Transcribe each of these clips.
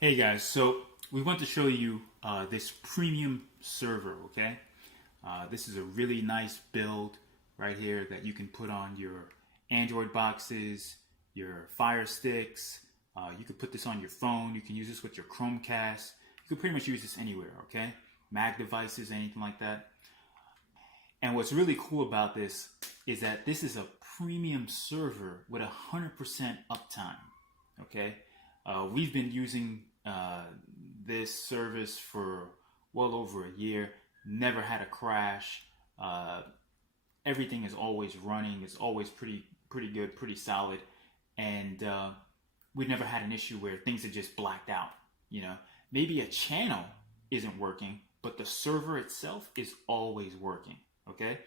Hey guys, so we want to show you this premium server, okay? This is a really nice build right here that you can put on your Android boxes, your Fire Sticks. You could put this on your phone. You can use this with your Chromecast. You can pretty much use this anywhere, okay? Mac devices, anything like that. And what's really cool about this is that this is a premium server with 100% uptime, okay? We've been using this service for well over a year, never had a crash. Everything is always running, it's always pretty good, pretty solid, and we've never had an issue where things are just blacked out. You know, maybe a channel isn't working, but the server itself is always working. Okay,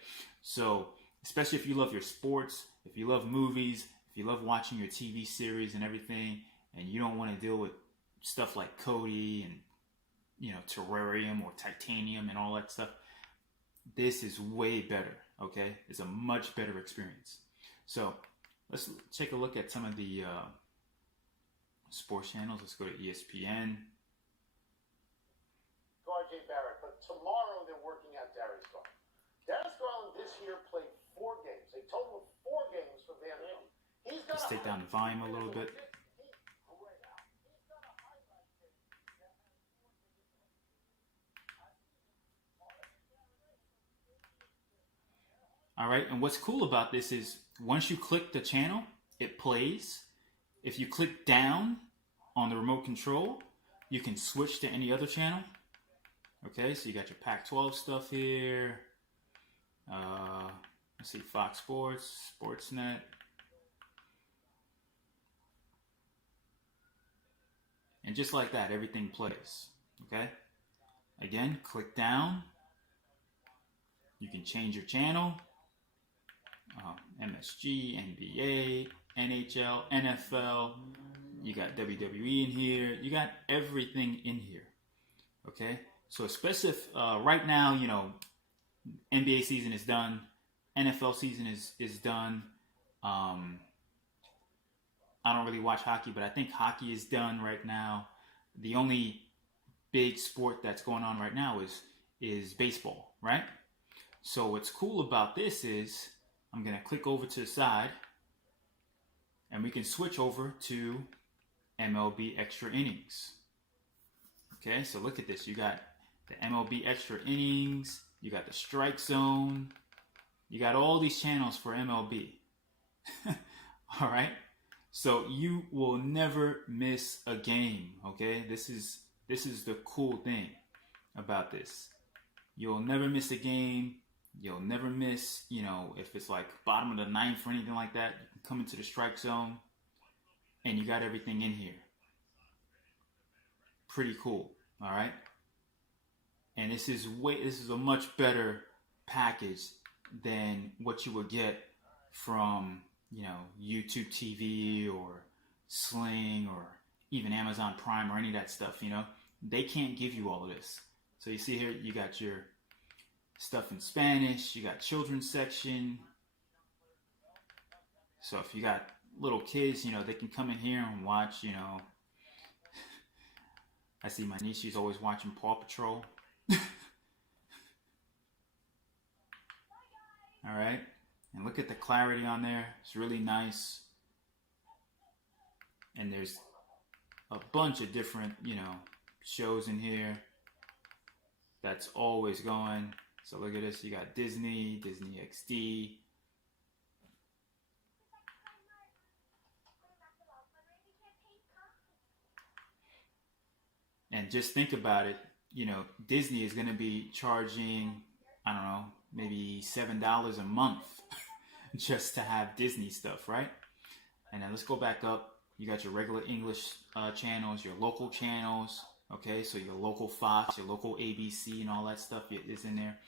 so especially if you love your sports, if you love movies, if you love watching your TV series and everything, and you don't want to deal with stuff like Kodi and Terrarium or Titanium and all that stuff, this is way better. Okay, it's a much better experience. So let's take a look at some of the sports channels. Let's go to ESPN. RJ Barrett, but tomorrow they're working out Darius Garland. Darius Garland this year played 4 games, a total of 4 games for Van Halen. Let's take down the volume a little bit. All right, and what's cool about this is once you click the channel, it plays. If you click down on the remote control, you can switch to any other channel. Okay, so you got your Pac-12 stuff here. Let's see, Fox Sports, Sportsnet. And just like that, everything plays. Okay, again, click down. You can change your channel. MSG, NBA, NHL, NFL. You got WWE in here. You got everything in here. Okay, so especially if right now, NBA season is done, NFL season is done. I don't really watch hockey, but I think hockey is done right now. The only big sport that's going on right now is baseball, right? So what's cool about this is I'm going to click over to the side and we can switch over to MLB Extra Innings. Okay, so look at this. You got the MLB Extra Innings, you got the Strike Zone, you got all these channels for MLB. All right, so you will never miss a game. Okay, this is the cool thing about this. You'll never miss a game. You'll never miss, if it's like bottom of the ninth or anything like that, you can come into the strike zone and you got everything in here. Pretty cool, all right? And this is a much better package than what you would get from, YouTube TV or Sling or even Amazon Prime or any of that stuff, They can't give you all of this. So you see here, you got your stuff in Spanish, you got children's section. So if you got little kids, they can come in here and watch, I see my niece, she's always watching Paw Patrol. All right, and look at the clarity on there. It's really nice. And there's a bunch of different, shows in here that's always going. So look at this, you got Disney, Disney XD. And just think about it, Disney is going to be charging, I don't know, maybe $7 a month just to have Disney stuff, right? And then let's go back up. You got your regular English channels, your local channels. Okay, so your local Fox, your local ABC and all that stuff is in there.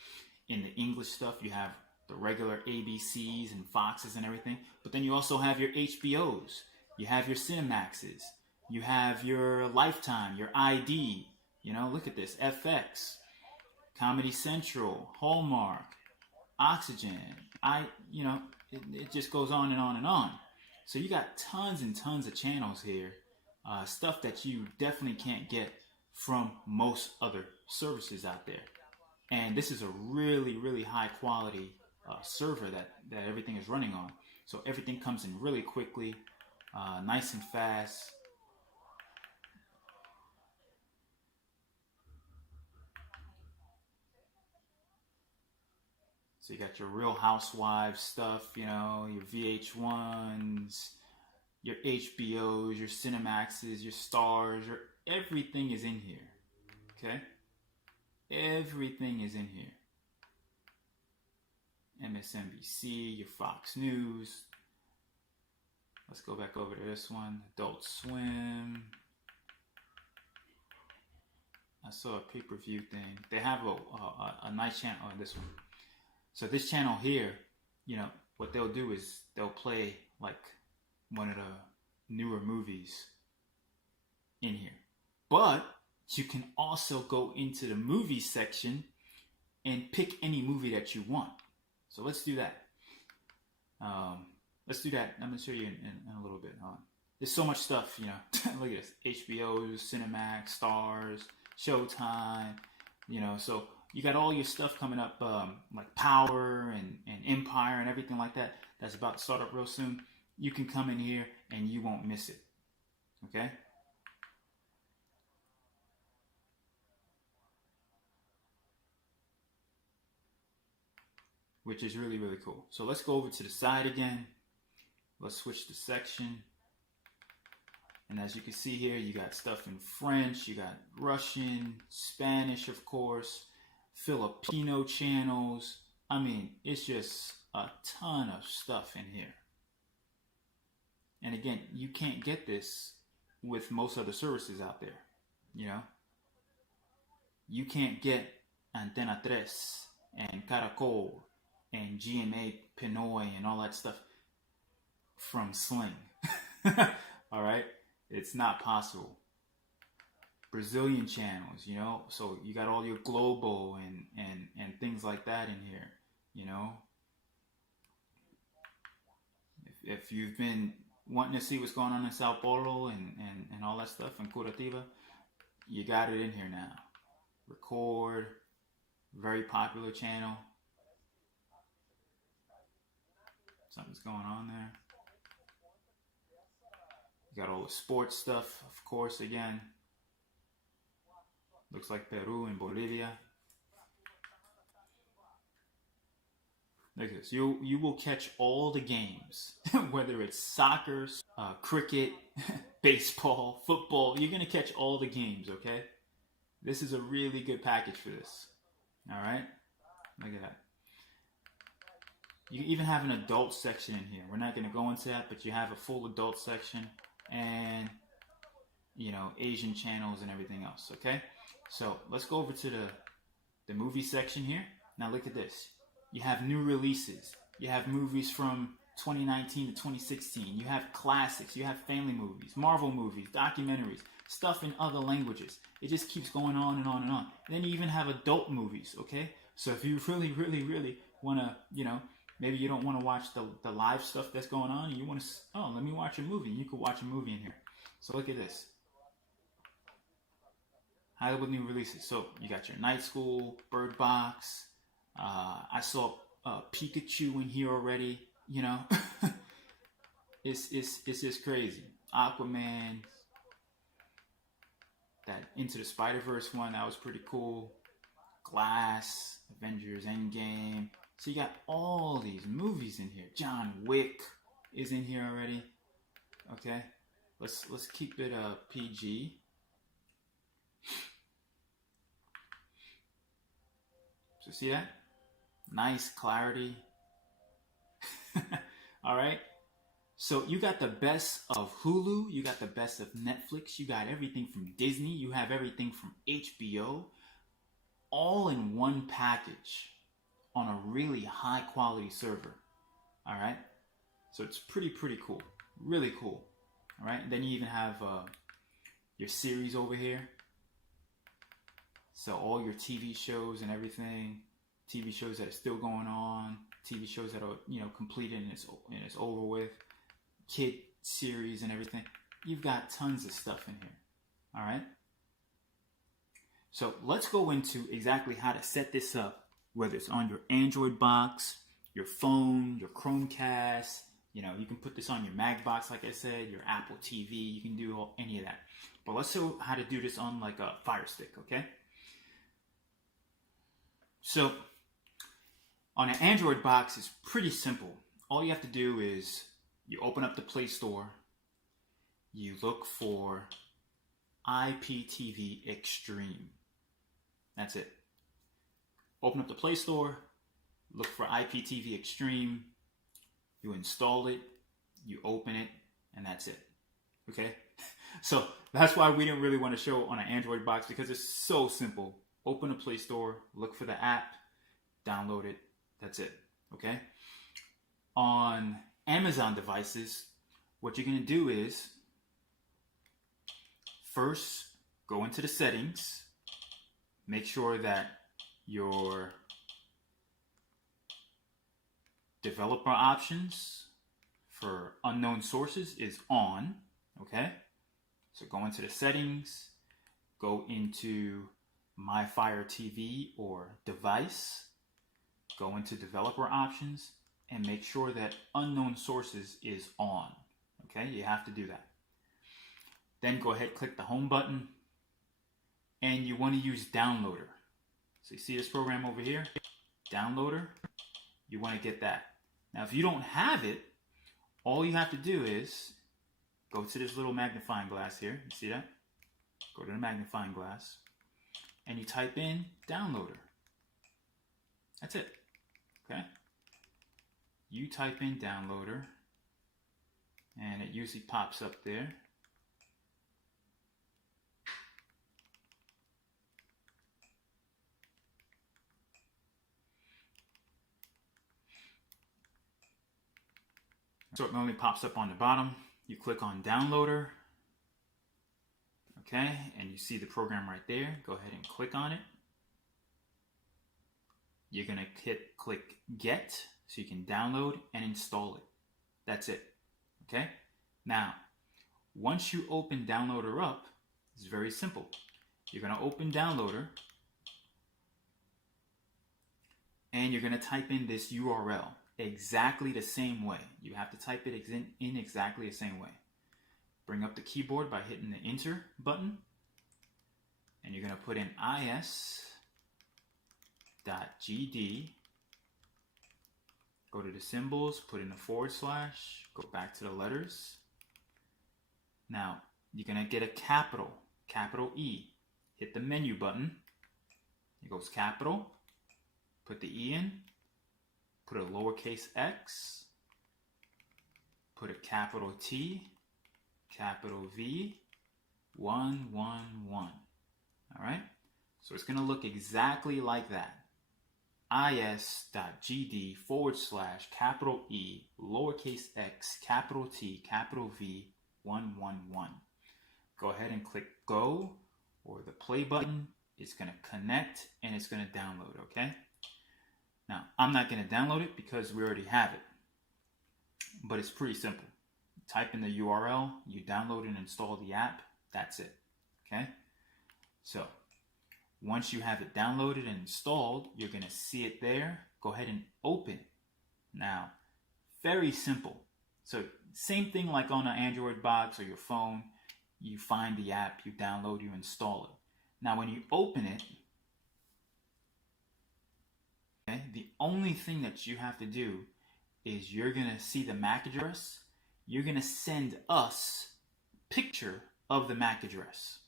In the English stuff, you have the regular ABCs and Foxes and everything. But then you also have your HBOs. You have your Cinemaxes. You have your Lifetime, your ID. Look at this. FX, Comedy Central, Hallmark, Oxygen. It just goes on and on and on. So you got tons and tons of channels here stuff that you definitely can't get from most other services out there. And this is a really, really high quality server that everything is running on. So everything comes in really quickly, nice and fast. So you got your Real Housewives stuff, you know, your VH1s, your HBOs, your Cinemaxes, your Stars, everything is in here. Okay? Everything is in here. MSNBC, your Fox News. Let's go back over to this one. Adult Swim. I saw a pay-per-view thing. They have a nice channel on this one. So this channel here, you know, what they'll do is they'll play like one of the newer movies in here. But you can also go into the movie section and pick any movie that you want. So let's do that. Let's do that. I'm going to show you in a little bit. There's so much stuff, you know. Look at this. HBO, Cinemax, Stars, Showtime, you know. So you got all your stuff coming up, like Power and Empire and everything like that. That's about to start up real soon. You can come in here and you won't miss it. Okay? Which is really, really cool. So let's go over to the side again. Let's switch the section. And as you can see here, you got stuff in French, you got Russian, Spanish, of course, Filipino channels. I mean, it's just a ton of stuff in here. And again, you can't get this with most other services out there, you know? You can't get Antena 3 and Caracol and GMA Pinoy and all that stuff from Sling. All right? It's not possible. Brazilian channels, you know? So you got all your Globo and things like that in here, you know? If you've been wanting to see what's going on in Sao Paulo and all that stuff in Curitiba, you got it in here now. Record, very popular channel. Something's going on there. You got all the sports stuff, of course, again. Looks like Peru and Bolivia. Look at this. You will catch all the games, whether it's soccer, cricket, baseball, football. You're going to catch all the games, okay? This is a really good package for this. All right? Look at that. You even have an adult section in here. We're not going to go into that, but you have a full adult section and, you know, Asian channels and everything else, okay? So let's go over to the movie section here. Now look at this. You have new releases. You have movies from 2019 to 2016. You have classics. You have family movies, Marvel movies, documentaries, stuff in other languages. It just keeps going on and on and on. And then you even have adult movies, okay? So if you really, really, really want to, you know, maybe you don't want to watch the live stuff that's going on and you want to, oh, let me watch a movie. You could watch a movie in here. So look at this. Hollywood new releases. So you got your Night School, Bird Box. I saw Pikachu in here already. You know, it's just crazy. Aquaman, that Into the Spider-Verse one, that was pretty cool. Glass, Avengers Endgame. So you got all these movies in here. John Wick is in here already. Okay, let's keep it PG. So see that? Nice clarity. All right. So you got the best of Hulu. You got the best of Netflix. You got everything from Disney. You have everything from HBO. All in one package on a really high quality server. All right. So it's pretty cool. Really cool. All right. And then you even have your series over here. So all your TV shows and everything, TV shows that are still going on, TV shows that are, you know, completed and it's over with, kid series and everything. you've got tons of stuff in here. All right. So let's go into exactly how to set this up, whether it's on your Android box, your phone, your Chromecast. You know, you can put this on your Mac box, like I said, your Apple TV. You can do any of that. But let's show how to do this on like a Fire Stick, okay? So on an Android box, it's pretty simple. All you have to do is you open up the Play Store, you look for IPTV Extreme. That's it. Open up the Play Store, look for IPTV Extreme, you install it, you open it, and that's it. Okay? So that's why we didn't really want to show on an Android box, because it's so simple. Open the Play Store, look for the app, download it, that's it. Okay? On Amazon devices, what you're going to do is first go into the settings, make sure that your developer options for unknown sources is on. Okay, so go into the settings, go into My Fire TV or device, go into developer options, and make sure that unknown sources is on. Okay, you have to do that. Then go ahead, click the home button, and you want to use Downloader. So you see this program over here, Downloader, you want to get that. Now if you don't have it, all you have to do is go to this little magnifying glass here, you see that? Go to the magnifying glass, and you type in Downloader. That's it, okay? You type in Downloader, and it usually pops up there. So it normally pops up on the bottom. You click on Downloader, okay, and you see the program right there. Go ahead and click on it. You're gonna click Get, so you can download and install it. That's it, okay? Now, once you open Downloader up, it's very simple. You're gonna open Downloader, and you're gonna type in this URL exactly the same way. You have to type it in exactly the same way. Bring up the keyboard by hitting the Enter button, and you're gonna put in is.gd, go to the symbols, put in a /, go back to the letters. Now, you're gonna get a capital E. Hit the menu button, it goes capital, put the E in, put a lowercase x, put a capital T, capital V, 111. All right? So it's going to look exactly like that. is.gd / capital E, lowercase x, capital T, capital V, 111. Go ahead and click go or the play button. It's going to connect and it's going to download, okay? Now, I'm not going to download it because we already have it, but it's pretty simple. Type in the URL, you download and install the app, that's it, okay? So, once you have it downloaded and installed, you're going to see it there. Go ahead and open. Now, very simple. So, same thing like on an Android box or your phone, you find the app, you download, you install it. Now, when you open it, okay, the only thing that you have to do is you're going to see the MAC address. You're going to send us a picture of the MAC address.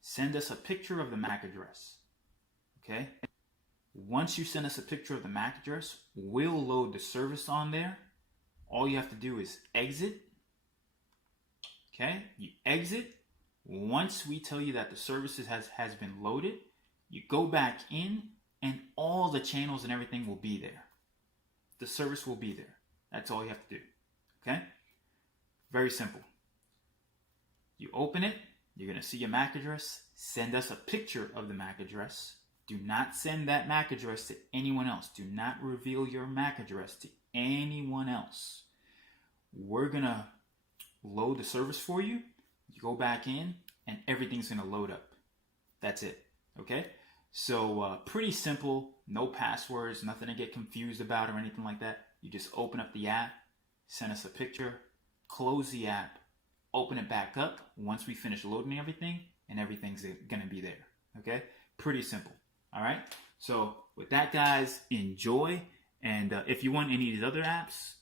Send us a picture of the MAC address. Okay? Once you send us a picture of the MAC address, we'll load the service on there. All you have to do is exit. Okay? You exit. Once we tell you that the service has been loaded, you go back in and all the channels and everything will be there. The service will be there. That's all you have to do. Okay? Very simple. You open it, you're going to see your MAC address. Send us a picture of the MAC address. Do not send that MAC address to anyone else. Do not reveal your MAC address to anyone else. We're going to load the service for you. You go back in and everything's going to load up. That's it. Okay? So pretty simple, no passwords, nothing to get confused about or anything like that. You just open up the app, send us a picture, close the app, open it back up once we finish loading everything, and everything's going to be there. Okay? Pretty simple. All right? So with that, guys, enjoy. And if you want any of these other apps,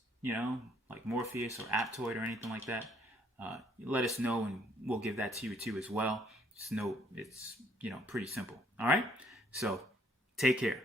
like Morpheus or Aptoid or anything like that, let us know and we'll give that to you too as well. Just know it's, pretty simple. All right? So take care.